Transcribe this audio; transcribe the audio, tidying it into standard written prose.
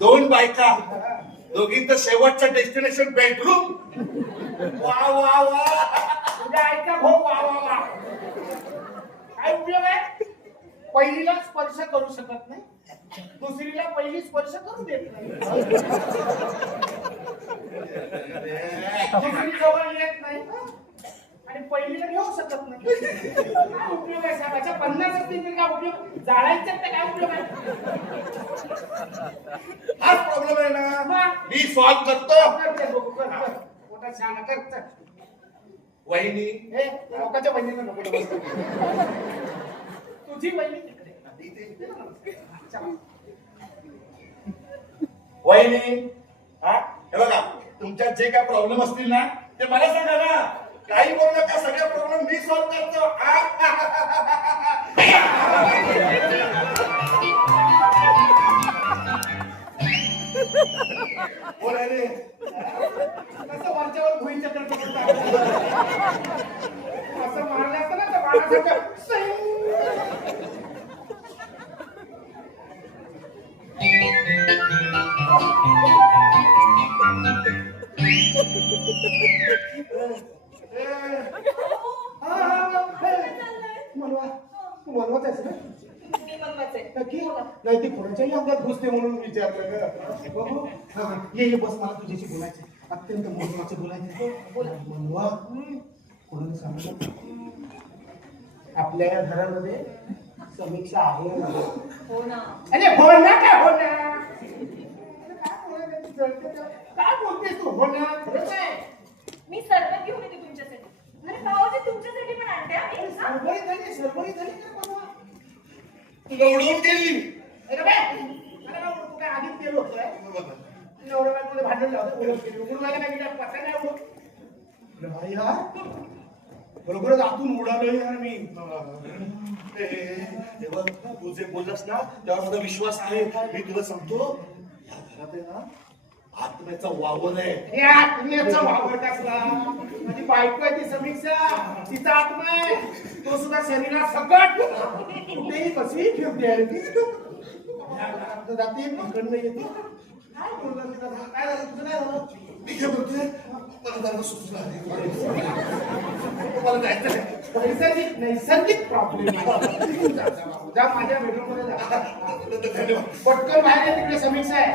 दोन बायका दोघींचं शेवटचं डेस्टिनेशन बेडरूम. वा वा वा. तुझ्या आईचा भाऊ वा वा वा. काय उपयोग आहे? पहिलीला स्पर्श करू शकत नाही, दुसरीला पहिली स्पर्श करू देत नाही, दुसरी जवळ येत नाही आणि पहिलीला घेऊ शकत नाही. काय उपयोग आहे साहेबाच्या? 50 असतील तर काय उपयोग? जाळायचं तर काय उपयोग आहे? हाच प्रॉब्लेम आहे ना. मग? मी सॉल्व्ह करतो. कर बघू, कर कर. मोठा छान कर. वहिनी हे लोकांच्या बहिणीला नको बसू. तुझी बहिणी तिकडे. वहिनी हा हे बघा, तुमच्यात जे काय प्रॉब्लेम असतील ना ते मला सांगा ना. काही बोलू नका, सगळे प्रॉब्लेम मी सॉल्व्ह करतो. बोल रे. कसं वरच्यावर भुईच्या करतो असं मारलं असतं ना तर बाळासारखं नाही ती कोणाच्याही अंगात घुसते म्हणून विचारलं. ये बस, मला तुझ्याशी बोलायचं, अत्यंत महत्वाचं बोलायचं. मनवा कोणाला सांगितलं आपल्या या घरामध्ये समीक्षा आहे? हो ना. अरे हो ना. काय हो ना? काय बोलतेस तू? हो ना, खरंच आहे. मी सरबत घेऊन येते तुमच्यासाठी. अरे भाऊजी तुमच्यासाठी पण आणते आम्ही. सरबरी झाली का बाबा? तुला उडवून गेली. अरे तू काय आधीच केलं होतं? नवरा बायकोमध्ये भांडण लावलं, उडवायला काय केलं? पत्ता नाही उडवत. नाही यार, बरोबरच आतून उडालो यार मी. तू जे बोललास ना त्यावर माझा विश्वास आहे. मी तुला सांगतो, या घरात आहे ना आत्म्याचा वावर आहे. हे आत्म्याचा वावर कसला? माझी बायको आहे ती समीक्षा, तिचा आत्मा आहे. तो सुद्धा शरीरात सकट कुठेही कशी फिरते आहे ती. जाते इकडनं येते. काय बोलतात तिला? काय झालं तुझं? काय झालं? मी काय बोलतोय, मला जरा सुचलं आधी. मला जायचं आहे. नैसर्गिक प्रॉब्लेम आहे. जा माझ्या बेडरूम मध्ये जा. धन्यवाद. पटकन बाहेर ये, तिकडे समीक्षा आहे.